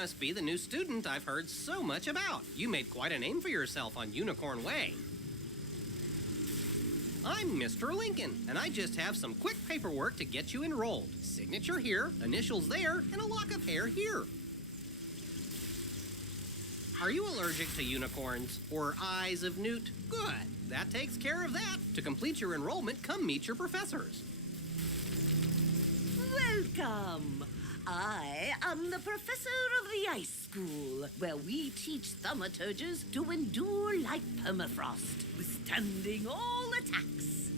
must be the new student I've heard so much about. You made quite a name for yourself on Unicorn Way. I'm Mr. Lincoln, and I just have some quick paperwork to get you enrolled. Signature here, initials there, and a lock of hair here. Are you allergic to unicorns or eyes of newt? Good. That takes care of that. To complete your enrollment, come meet your professors. Welcome. I am the professor of the Ice School, where we teach thaumaturges to endure like permafrost, withstanding all attacks.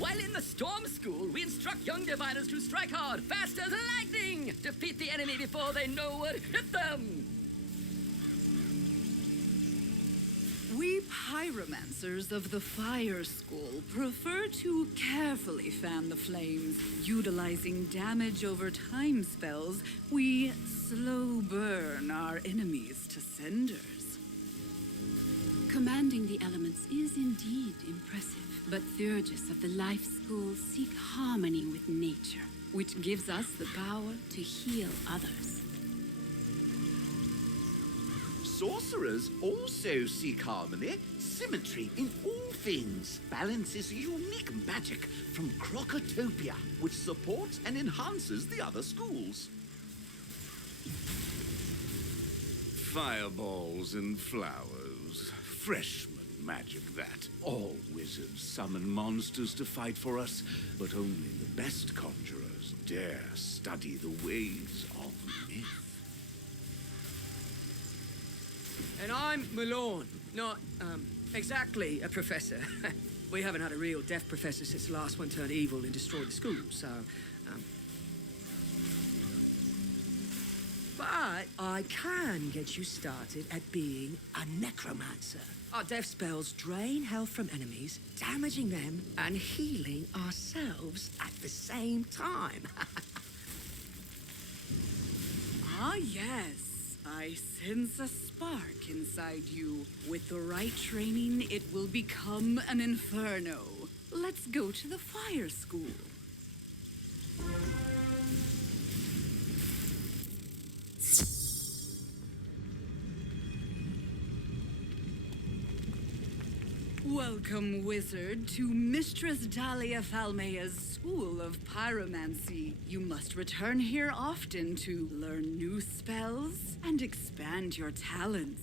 While in the Storm School, we instruct young diviners to strike hard, fast as lightning, defeat the enemy before they know what hit them. We pyromancers of the Fire School prefer to carefully fan the flames. Utilizing damage over time spells, we slow burn our enemies to cinders. Commanding the elements is indeed impressive, but Theurgis of the Life School seek harmony with nature, which gives us the power to heal others. Sorcerers also seek harmony, symmetry in all things. Balance is unique magic from Crocotopia, which supports and enhances the other schools. Fireballs and flowers. Freshman magic, that. All wizards summon monsters to fight for us, but only the best conjurers dare study the ways of myth. And I'm Malorne, not, exactly a professor. We haven't had a real deaf professor since the last one turned evil and destroyed the school, so, But I can get you started at being a necromancer. Our death spells drain health from enemies, damaging them and healing ourselves at the same time. Ah, yes. I sense a spark inside you. With the right training, it will become an inferno. Let's go to the Fire School. Welcome, wizard, to Mistress Dahlia Falmea's School of Pyromancy. You must return here often to learn new spells and expand your talents.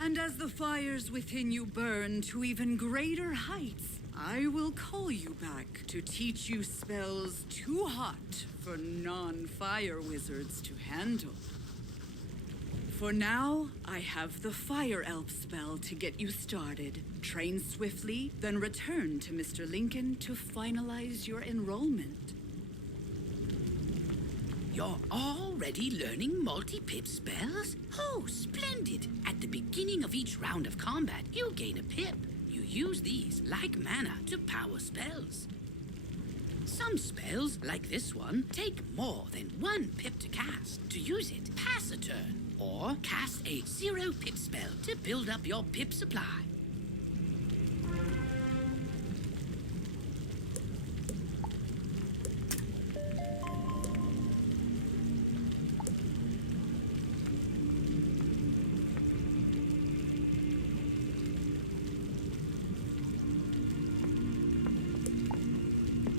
And as the fires within you burn to even greater heights, I will call you back to teach you spells too hot for non-fire wizards to handle. For now, I have the Fire Elf spell to get you started. Train swiftly, then return to Mr. Lincoln to finalize your enrollment. You're already learning multi-pip spells? Oh, splendid! At the beginning of each round of combat, you gain a pip. You use these, like mana, to power spells. Some spells, like this one, take more than 1 pip to cast. To use it, pass a turn. Or cast a 0 pip spell to build up your pip supply.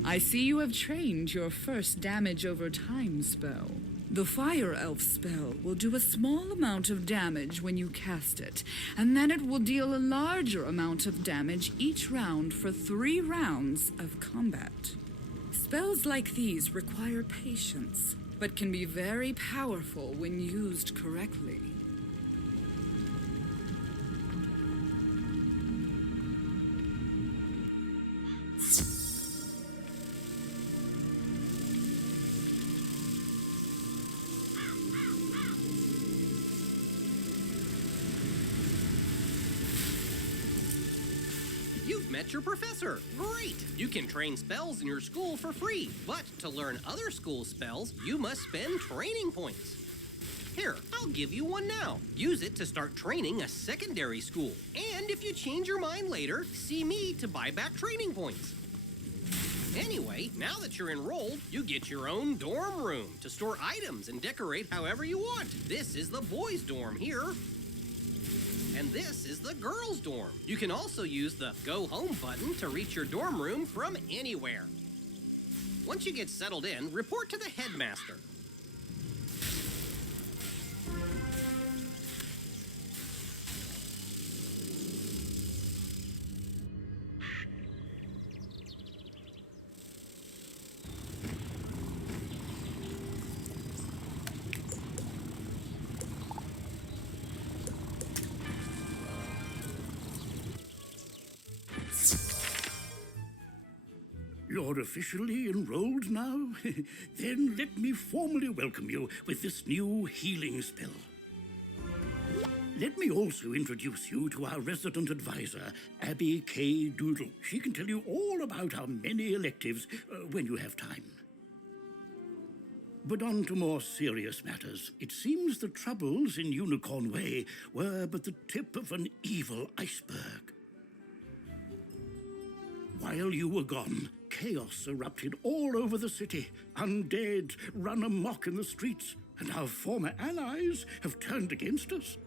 I see you have trained your first damage over time spell. The Fire Elf spell will do a small amount of damage when you cast it, and then it will deal a larger amount of damage each round for 3 rounds of combat. Spells like these require patience, but can be very powerful when used correctly. You've met your professor. Great! You can train spells in your school for free, but to learn other school spells, you must spend training points. Here, I'll give you one now. Use it to start training a secondary school. And if you change your mind later, see me to buy back training points. Anyway, now that you're enrolled, you get your own dorm room to store items and decorate however you want. This is the boys' dorm here. And this is the girls' dorm. You can also use the Go Home button to reach your dorm room from anywhere. Once you get settled in, report to the headmaster. You're officially enrolled now? Then let me formally welcome you with this new healing spell. Let me also introduce you to our resident advisor, Abby K. Doodle. She can tell you all about our many electives when you have time. But on to more serious matters. It seems the troubles in Unicorn Way were but the tip of an evil iceberg. While you were gone, chaos erupted all over the city. Undead run amok in the streets, and our former allies have turned against us.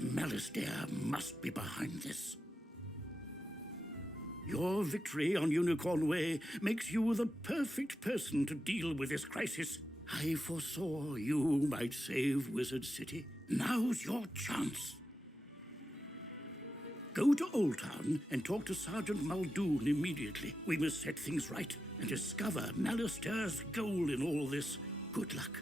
Malastare must be behind this. Your victory on Unicorn Way makes you the perfect person to deal with this crisis. I foresaw you might save Wizard City. Now's your chance. Go to Old Town and talk to Sergeant Muldoon immediately. We must set things right and discover Malastare's goal in all this. Good luck.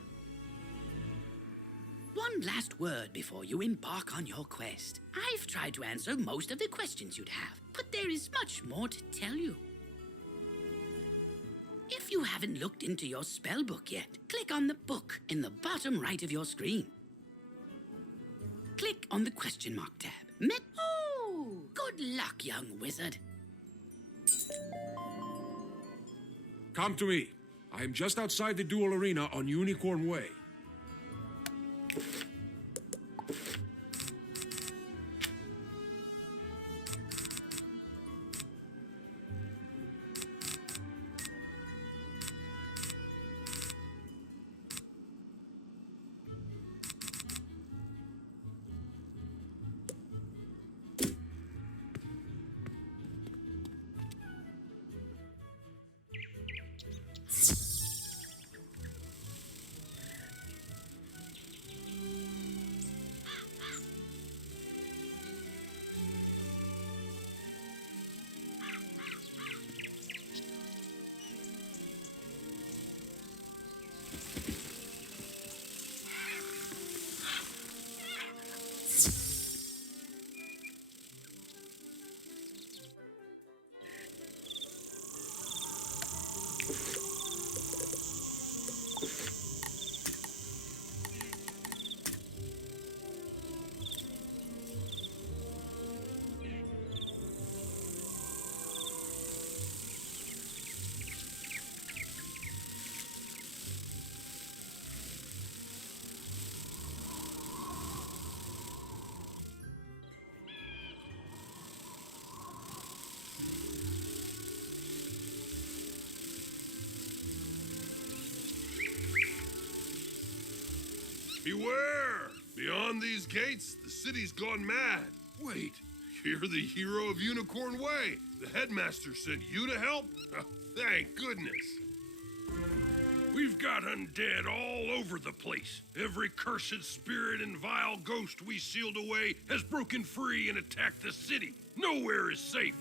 One last word before you embark on your quest. I've tried to answer most of the questions you'd have, but there is much more to tell you. If you haven't looked into your spell book yet, click on the book in the bottom right of your screen. Click on the question mark tab. Oh, good luck, young wizard. Come to me. I am just outside the duel arena on Unicorn Way. Beware! Beyond these gates, the city's gone mad. Wait, you're the hero of Unicorn Way. The headmaster sent you to help? Thank goodness. We've got undead all over the place. Every cursed spirit and vile ghost we sealed away has broken free and attacked the city. Nowhere is safe.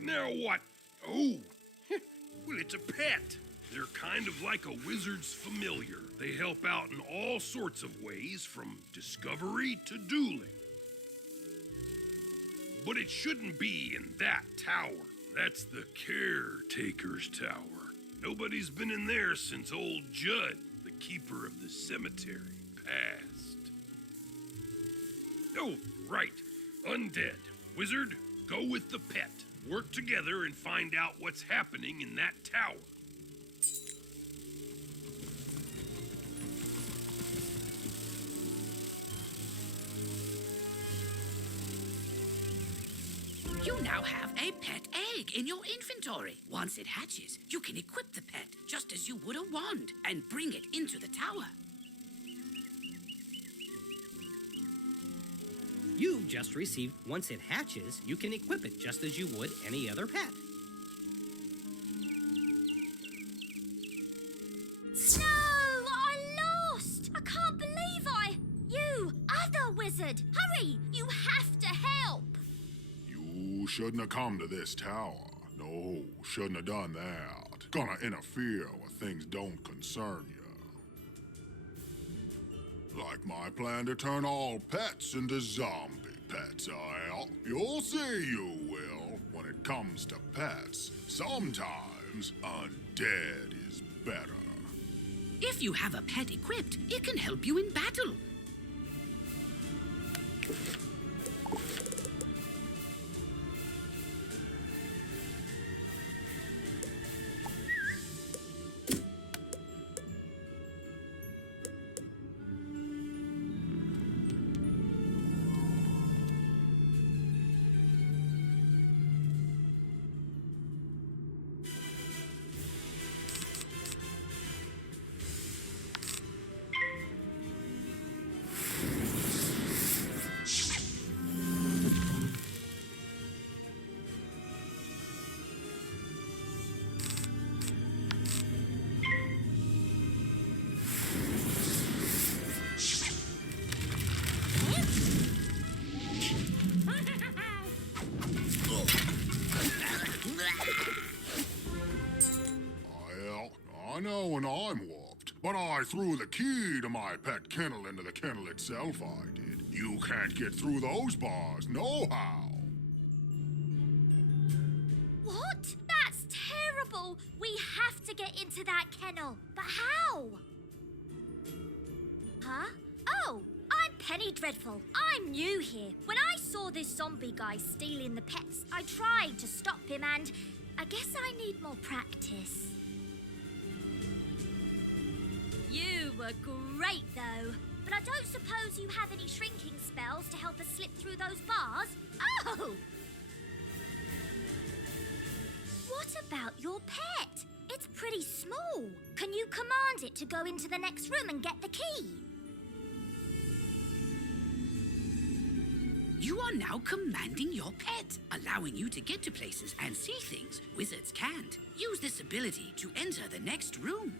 Now what? Oh, well, it's a pet. They're kind of like a wizard's familiar. They help out in all sorts of ways, from discovery to dueling. But it shouldn't be in that tower. That's the caretaker's tower. Nobody's been in there since old Judd, the keeper of the cemetery, passed. Oh, right. Undead. Wizard, go with the pet. Work together and find out what's happening in that tower. now have a pet egg in your inventory. Once it hatches, you can equip the pet just as you would a wand and bring it into the tower. You've just received, once it hatches, you can equip it just as you would any other pet. No! I lost! I can't believe You, other wizard! Hurry! You have to help! You shouldn't have come to this tower. No, shouldn't have done that. Gonna interfere with things don't concern you. Like my plan to turn all pets into zombie pets, You'll see you will. When it comes to pets, sometimes undead is better. If you have a pet equipped, it can help you in battle. I know when I'm whooped, but I threw the key to my pet kennel into the kennel itself, I did. You can't get through those bars, nohow. What? That's terrible! We have to get into that kennel. But how? Huh? Oh, I'm Penny Dreadful. I'm new here. When I saw this zombie guy stealing the pets, I tried to stop him and I guess I need more practice. You were great, though. But I don't suppose you have any shrinking spells to help us slip through those bars? Oh! What about your pet? It's pretty small. Can you command it to go into the next room and get the key? You are now commanding your pet, allowing you to get to places and see things wizards can't. Use this ability to enter the next room.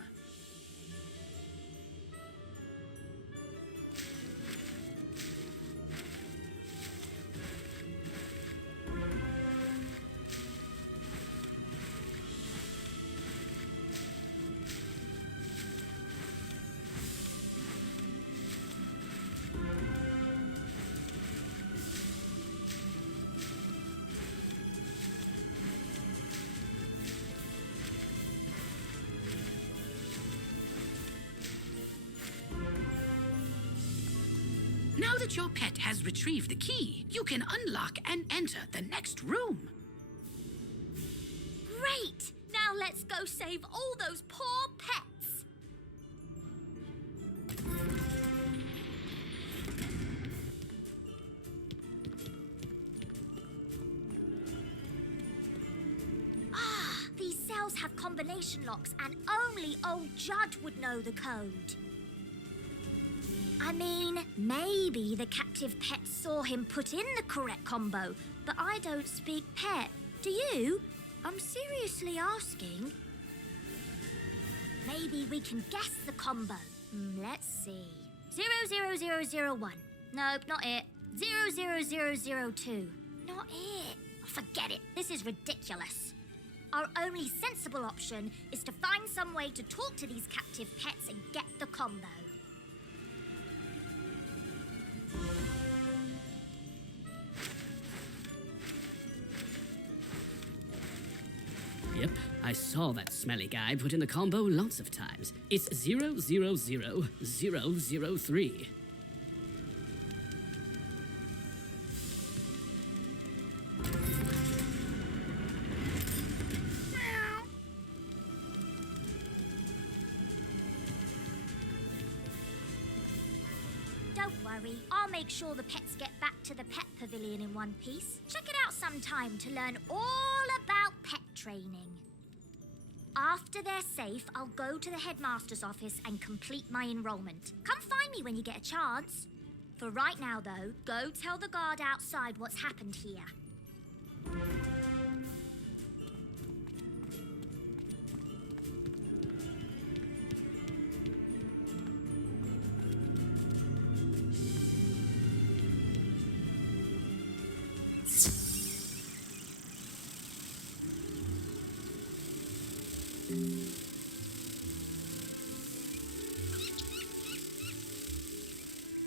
Now that your pet has retrieved the key, you can unlock and enter the next room. Great! Now let's go save all those poor pets. These cells have combination locks and only old Judd would know the code. I mean, maybe the captive pet saw him put in the correct combo, but I don't speak pet. Do you? I'm seriously asking. Maybe we can guess the combo. Let's see. 00001. Nope, not it. 00002. Not it. Forget it. This is ridiculous. Our only sensible option is to find some way to talk to these captive pets and get the combo. Yep, I saw that smelly guy put in the combo lots of times. It's 000003. Don't worry, I'll make sure the pets get back to the pet pavilion in one piece. Check it out sometime to learn all about pet training. After they're safe, I'll go to the headmaster's office and complete my enrollment. Come find me when you get a chance. For right now, though, go tell the guard outside what's happened here.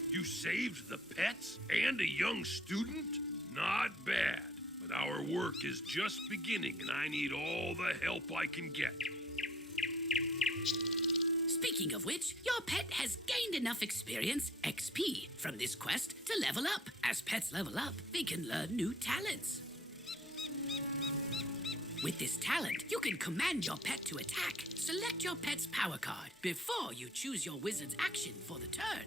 You saved the pets and a young student? Not bad. But our work is just beginning, and I need all the help I can get. Speaking of which, your pet has gained enough experience, XP, from this quest to level up. As pets level up, they can learn new talents. With this talent, you can command your pet to attack. Select your pet's power card before you choose your wizard's action for the turn.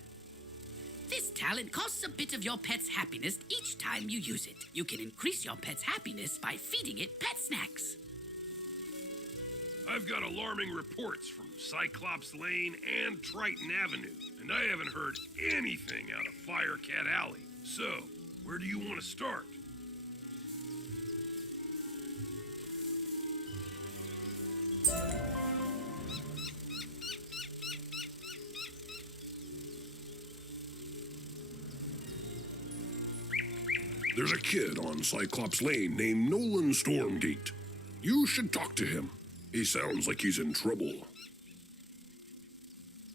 This talent costs a bit of your pet's happiness each time you use it. You can increase your pet's happiness by feeding it pet snacks. I've got alarming reports from Cyclops Lane and Triton Avenue, and I haven't heard anything out of Firecat Alley. So, where do you want to start? There's a kid on Cyclops Lane named Nolan Stormgate. You should talk to him. He sounds like he's in trouble.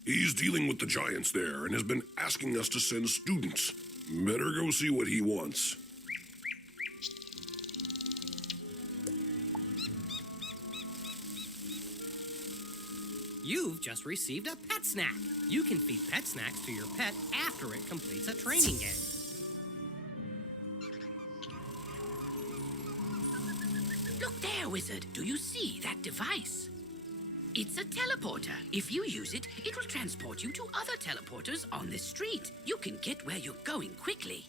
He's dealing with the giants there and has been asking us to send students. Better go see what he wants. You've just received a pet snack. You can feed pet snacks to your pet after it completes a training game. Look there, wizard. Do you see that device? It's a teleporter. If you use it, it will transport you to other teleporters on this street. You can get where you're going quickly.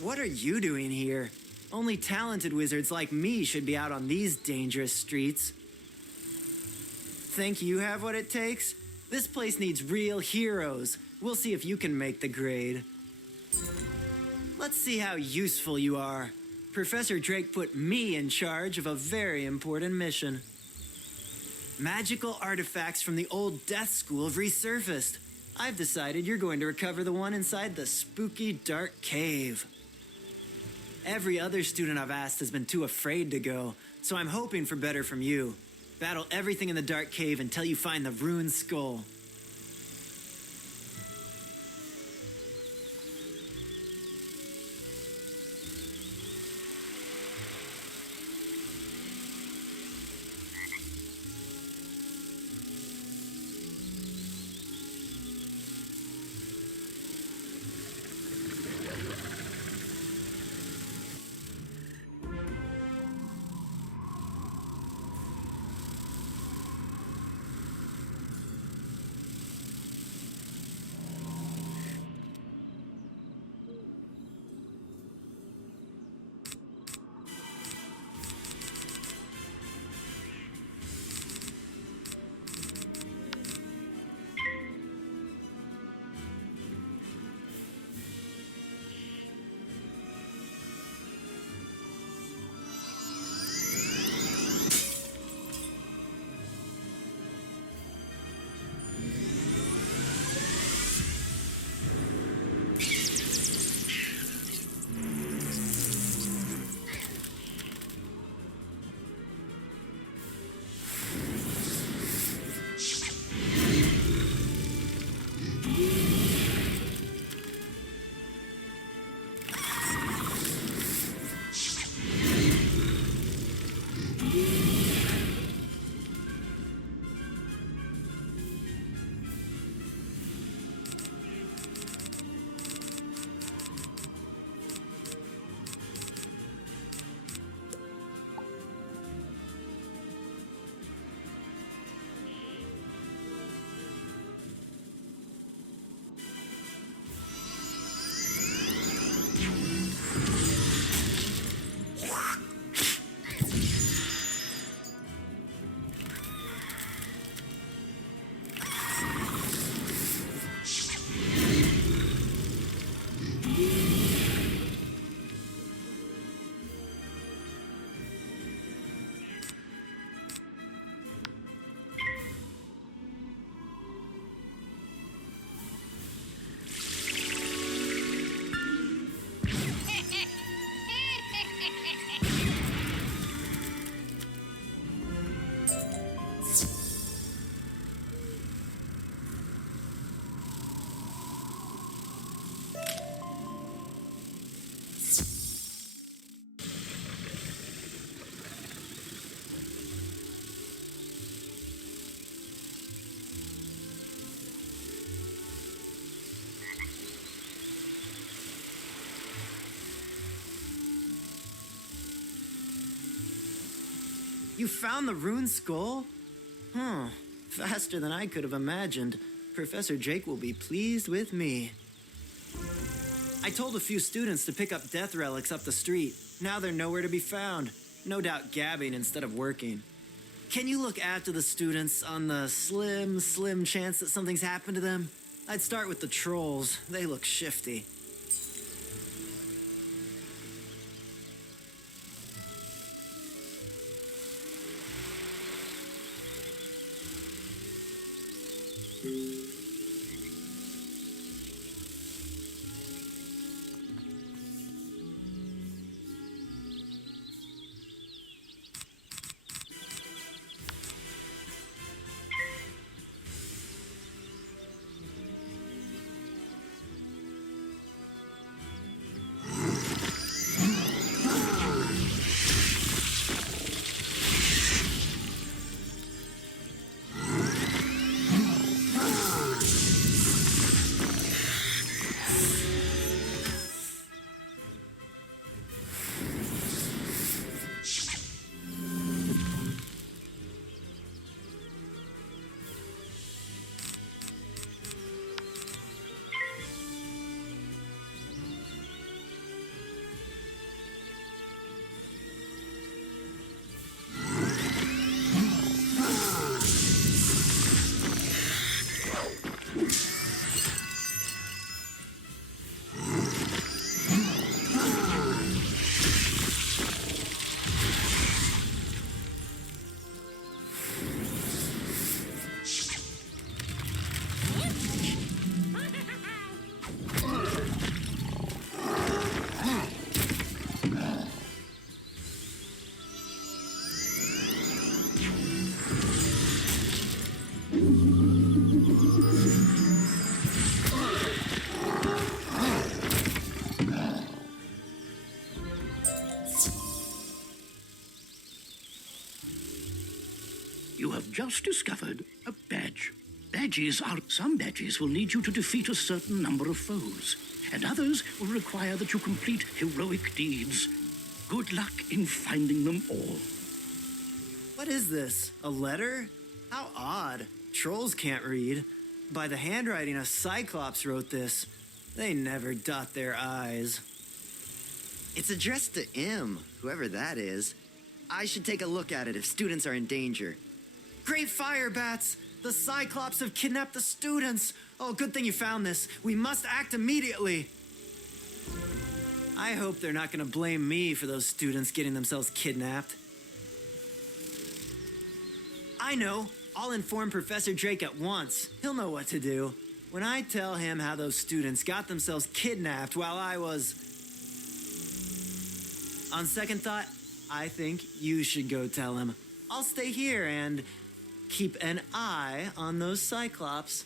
What are you doing here? Only talented wizards like me should be out on these dangerous streets. Think you have what it takes? This place needs real heroes. We'll see if you can make the grade. Let's see how useful you are. Professor Drake put me in charge of a very important mission. Magical artifacts from the old Death School have resurfaced. I've decided you're going to recover the one inside the spooky dark cave. Every other student I've asked has been too afraid to go, so I'm hoping for better from you. Battle everything in the dark cave until you find the ruined skull. You found the rune skull? Faster than I could have imagined. Professor Drake will be pleased with me. I told a few students to pick up death relics up the street. Now they're nowhere to be found. No doubt gabbing instead of working. Can you look after the students on the slim chance that something's happened to them? I'd start with the trolls. They look shifty. You have just discovered a badge. Some badges will need you to defeat a certain number of foes, and others will require that you complete heroic deeds. Good luck in finding them all. What is this? A letter? How odd. Trolls can't read. By the handwriting, a Cyclops wrote this. They never dot their I's. It's addressed to him, whoever that is. I should take a look at it if students are in danger. Great fire bats! The Cyclops have kidnapped the students! Oh, good thing you found this. We must act immediately. I hope they're not gonna blame me for those students getting themselves kidnapped. I know. I'll inform Professor Drake at once. He'll know what to do. When I tell him how those students got themselves kidnapped while I was... On second thought, I think you should go tell him. I'll stay here and keep an eye on those Cyclops.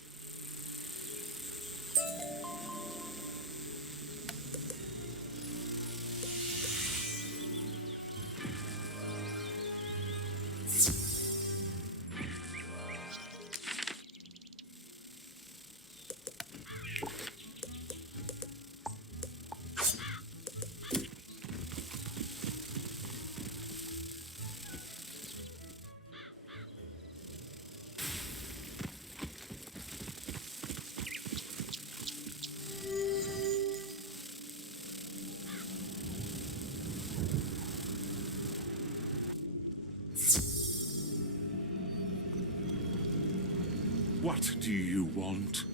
What do you want?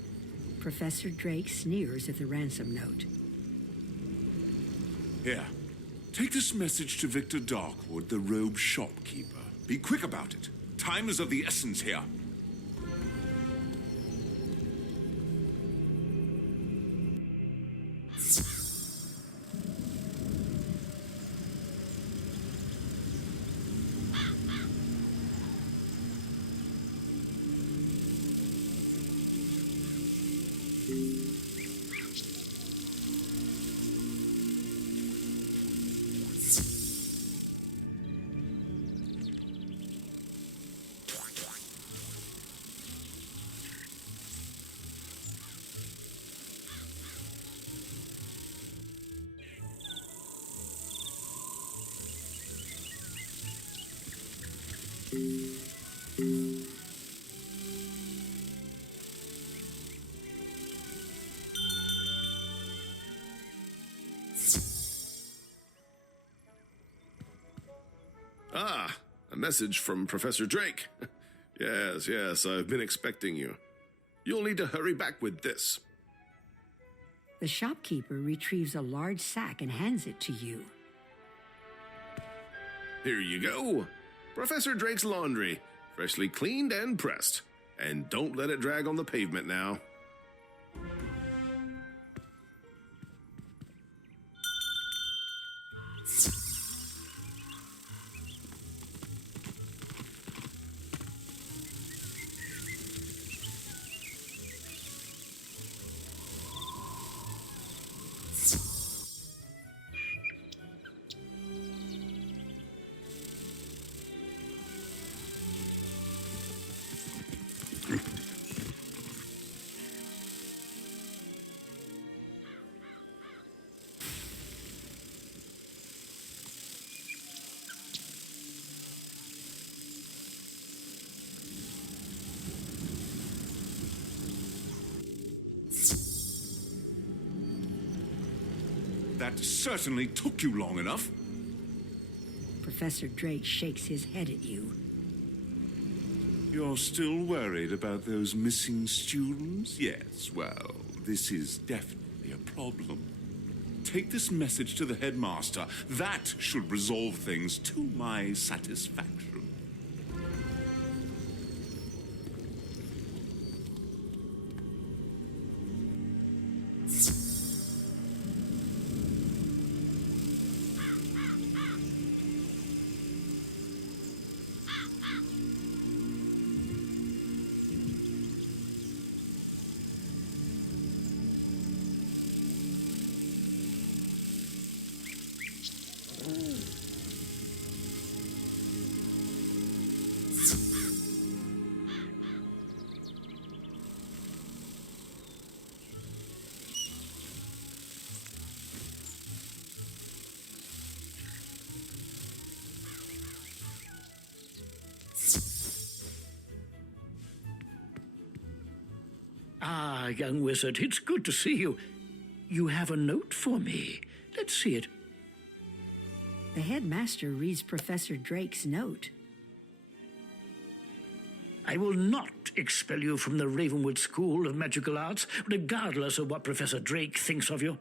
Professor Drake sneers at the ransom note. Here, take this message to Victor Darkwood, the robe shopkeeper. Be quick about it. Time is of the essence here. Ah, a message from Professor Drake. Yes, I've been expecting you. You'll need to hurry back with this. The shopkeeper retrieves a large sack and hands it to you. Here you go. Professor Drake's laundry, freshly cleaned and pressed. And don't let it drag on the pavement now. That certainly took you long enough. Professor Drake shakes his head at you. You're still worried about those missing students? Yes, well, this is definitely a problem. Take this message to the headmaster. That should resolve things to my satisfaction. Ah, young wizard, it's good to see you. You have a note for me. Let's see it. The headmaster reads Professor Drake's note. I will not expel you from the Ravenwood School of Magical Arts, regardless of what Professor Drake thinks of you.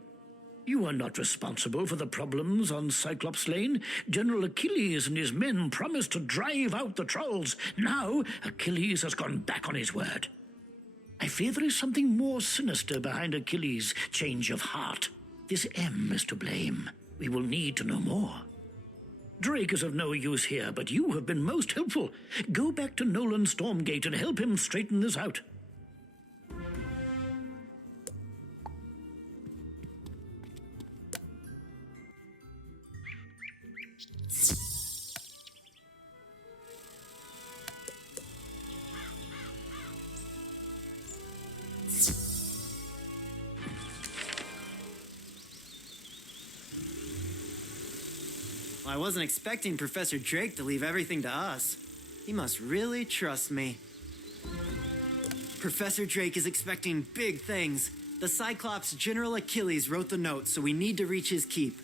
You are not responsible for the problems on Cyclops Lane. General Achilles and his men promised to drive out the trolls. Now, Achilles has gone back on his word. I fear there is something more sinister behind Achilles' change of heart. This M is to blame. We will need to know more. Drake is of no use here, but you have been most helpful. Go back to Nolan Stormgate and help him straighten this out. I wasn't expecting Professor Drake to leave everything to us. He must really trust me. Professor Drake is expecting big things. The Cyclops General Achilles wrote the note, so we need to reach his keep.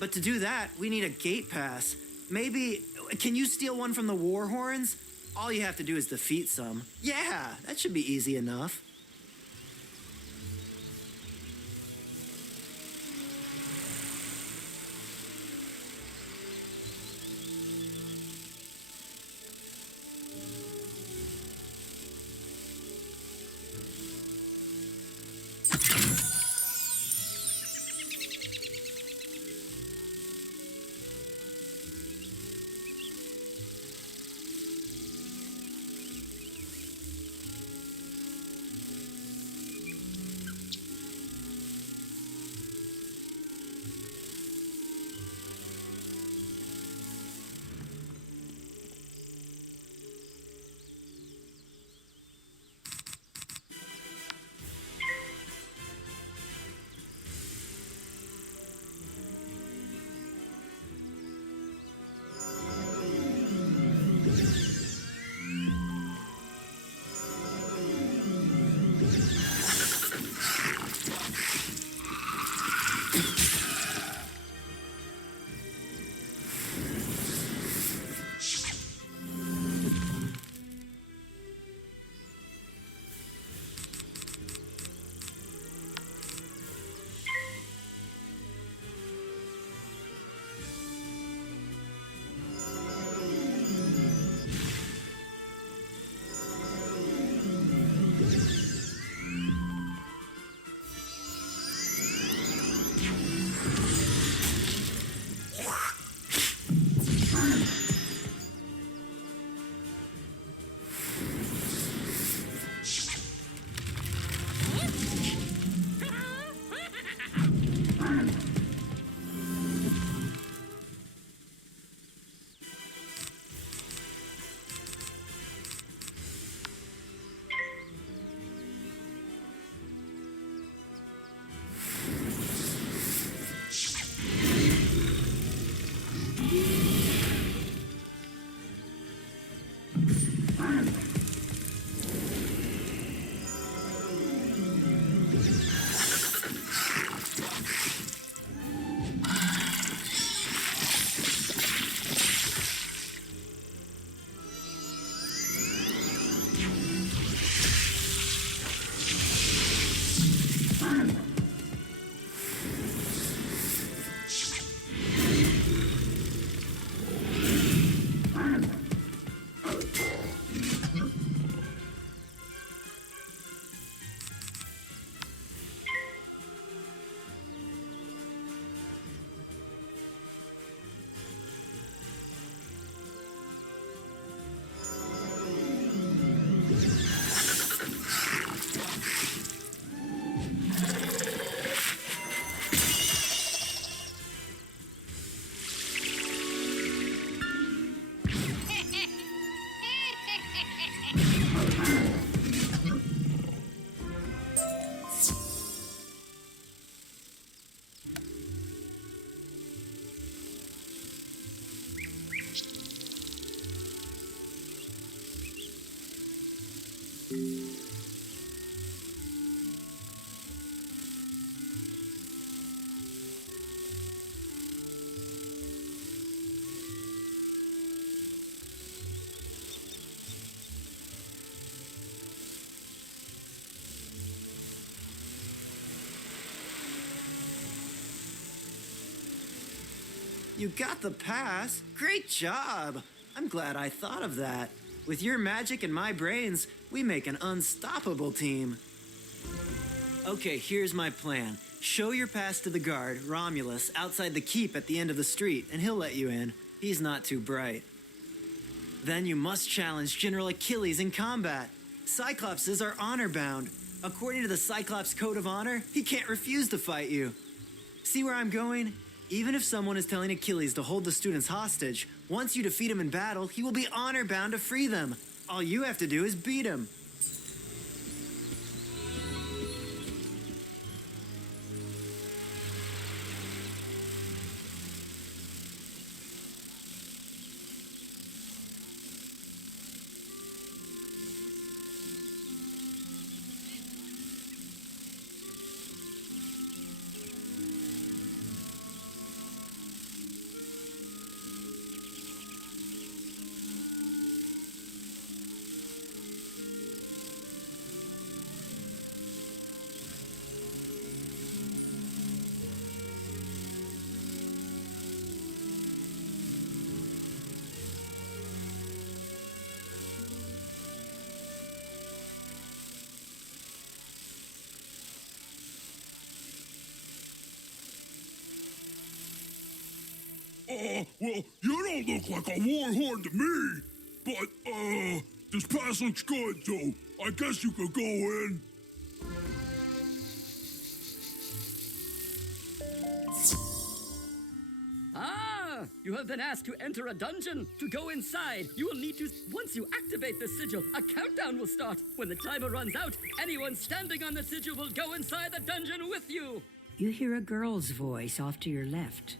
But to do that, we need a gate pass. Maybe, can you steal one from the Warhorns? All you have to do is defeat some. Yeah, that should be easy enough. You got the pass. Great job. I'm glad I thought of that. With your magic and my brains, we make an unstoppable team. Okay, here's my plan. Show your pass to the guard, Romulus, outside the keep at the end of the street, and he'll let you in. He's not too bright. Then you must challenge General Achilles in combat. Cyclopses are honor-bound. According to the Cyclops Code of Honor, he can't refuse to fight you. See where I'm going? Even if someone is telling Achilles to hold the students hostage, once you defeat him in battle, he will be honor-bound to free them. All you have to do is beat him. Well, you don't look like a warhorn to me. But, this pass looks good, so I guess you could go in. Ah! You have been asked to enter a dungeon. To go inside, you will need to... Once you activate the sigil, a countdown will start. When the timer runs out, anyone standing on the sigil will go inside the dungeon with you. You hear a girl's voice off to your left.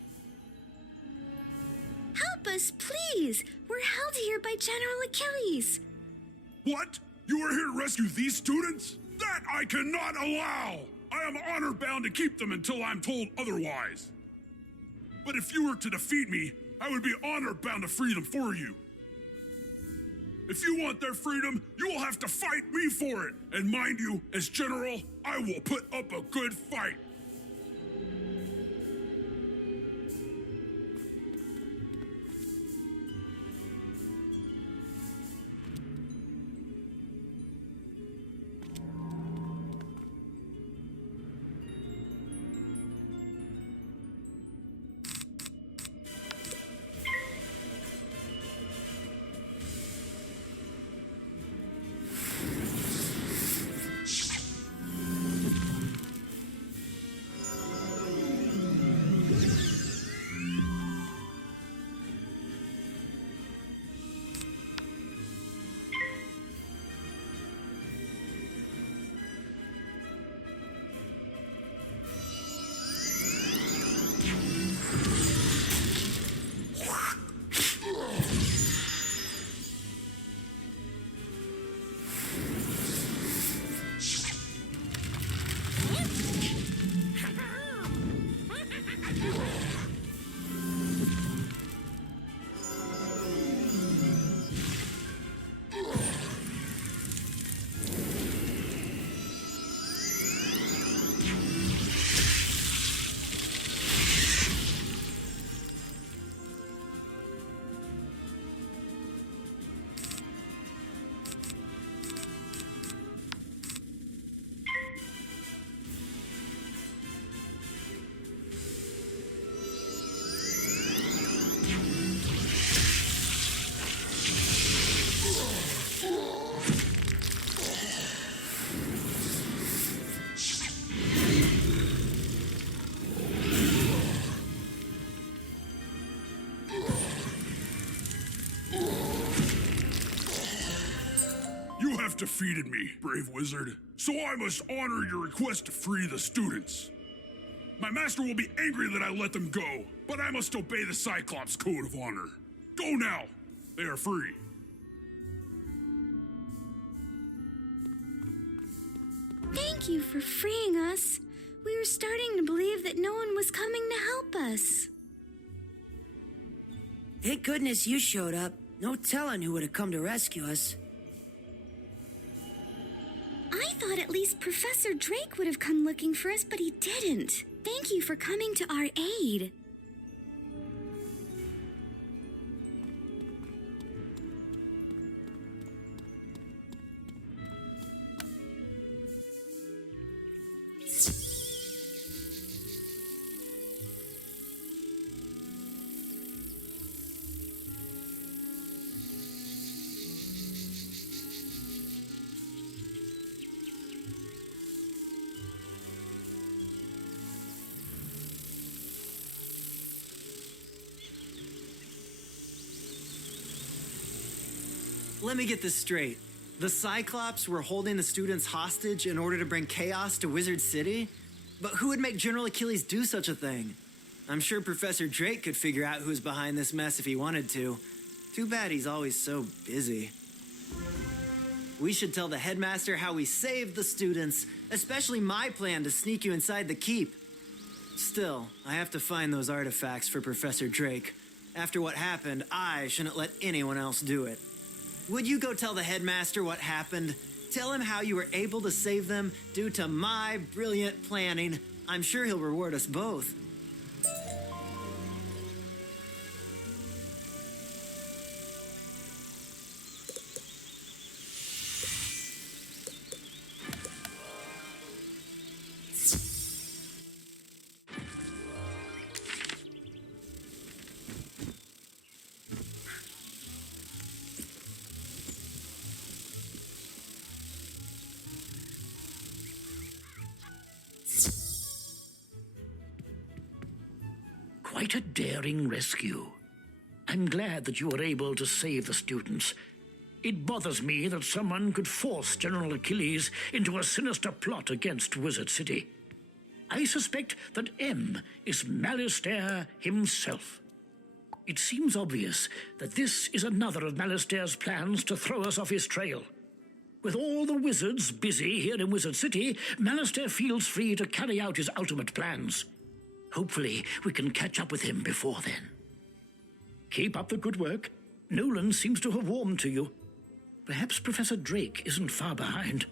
Help us, please! We're held here by General Achilles. What? You are here to rescue these students? That I cannot allow! I am honor-bound to keep them until I'm told otherwise. But if you were to defeat me, I would be honor-bound to free them for you. If you want their freedom, you will have to fight me for it. And mind you, as general, I will put up a good fight. Defeated me, brave wizard. So I must honor your request to free the students. My master will be angry that I let them go, but I must obey the Cyclops Code of Honor. Go now. They are free. Thank you for freeing us. We were starting to believe that no one was coming to help us. Thank goodness you showed up. No telling who would have come to rescue us. I thought at least Professor Drake would have come looking for us, but he didn't. Thank you for coming to our aid. Let me get this straight. The Cyclopes were holding the students hostage in order to bring chaos to Wizard City? But who would make General Achilles do such a thing? I'm sure Professor Drake could figure out who's behind this mess if he wanted to. Too bad he's always so busy. We should tell the headmaster how we saved the students, especially my plan to sneak you inside the keep. Still, I have to find those artifacts for Professor Drake. After what happened, I shouldn't let anyone else do it. Would you go tell the headmaster what happened? Tell him how you were able to save them due to my brilliant planning. I'm sure he'll reward us both. Quite a daring rescue. I'm glad that you were able to save the students. It bothers me that someone could force General Achilles into a sinister plot against Wizard City. I suspect that M is Malistaire himself. It seems obvious that this is another of Malistaire's plans to throw us off his trail. With all the wizards busy here in Wizard City, Malistaire feels free to carry out his ultimate plans. Hopefully, we can catch up with him before then. Keep up the good work. Nolan seems to have warmed to you. Perhaps Professor Drake isn't far behind.